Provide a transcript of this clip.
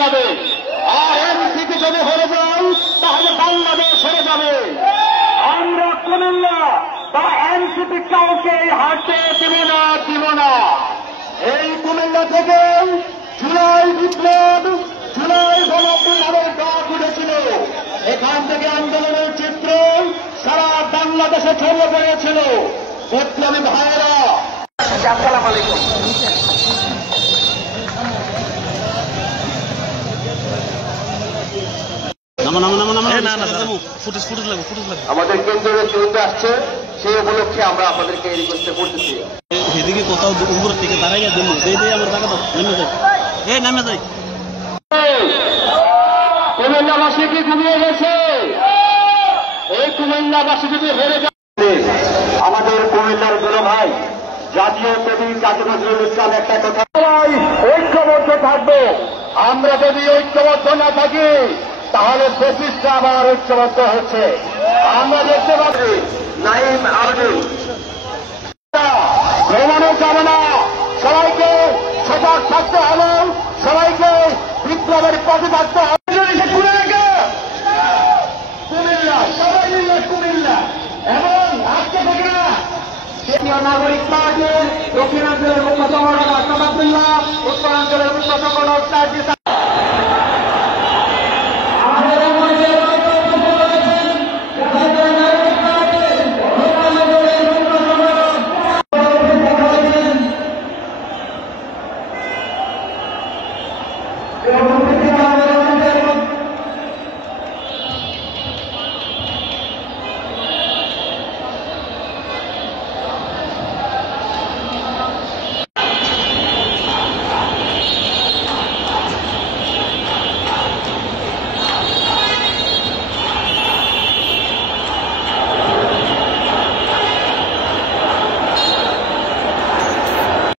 যাবে, আর এনসিপি যদি হেরে যায় তাহলে বাংলাদেশ হেরে যাবে। আমরা কুমিল্লা বা এনসিপি কাউকে হারতে দিব না। এই কুমিল্লা থেকে জুলাই বিপ্লব, জুলাই গণঅভ্যুত্থানের ডাক উঠেছিল। এখান থেকে আন্দোলনের চিত্র সারা বাংলাদেশে ছড়িয়ে পড়েছিল। বিপ্লবী ভাইয়েরা, আসসালামু আলাইকুম। আমাদের কেন্দ্রের চূড়ান্ত আসছে, সেই উপলক্ষে আমরা আপনাদেরকে এই রিকোয়েস্টে করতেছি। এদিকে কোথাও উপর থেকে দাঁড়াই দেবো, আমার টাকা দাও, নেমে যাই, নেমে যাই। কুমিল্লাবাসী কি ঘুমিয়ে গেছে? এই কুমিল্লাবাসী যদি হেরে যায়, আমাদের কুমিল্লার দুলো ভাই জাতীয় কবি কাজী নজরুল ইসলাম একটা কথা, ঐক্যবদ্ধ থাকবো। আমরা যদি ঐক্যবদ্ধ না থাকি তাহলে ব্রিটিশরা আবার ঐক্যবদ্ধ হচ্ছে। আমরা দেখতে পাচ্ছি নাইম আরবি ভ্রমণে যাবে না। সবাইকে সজাগ থাকতে হবে, সবাইকে বিপ্লবের পথে থাকতে হবে। কুমিল্লা, সবাই মিলে কুমিল্লা এবং আজকে থেকে না নাগরিক পার্টি দক্ষিণাঞ্চলের মুখ্য সংগঠন আসাদ আব্দুল্লাহ, উত্তরাঞ্চলের মুখ্য সংগঠন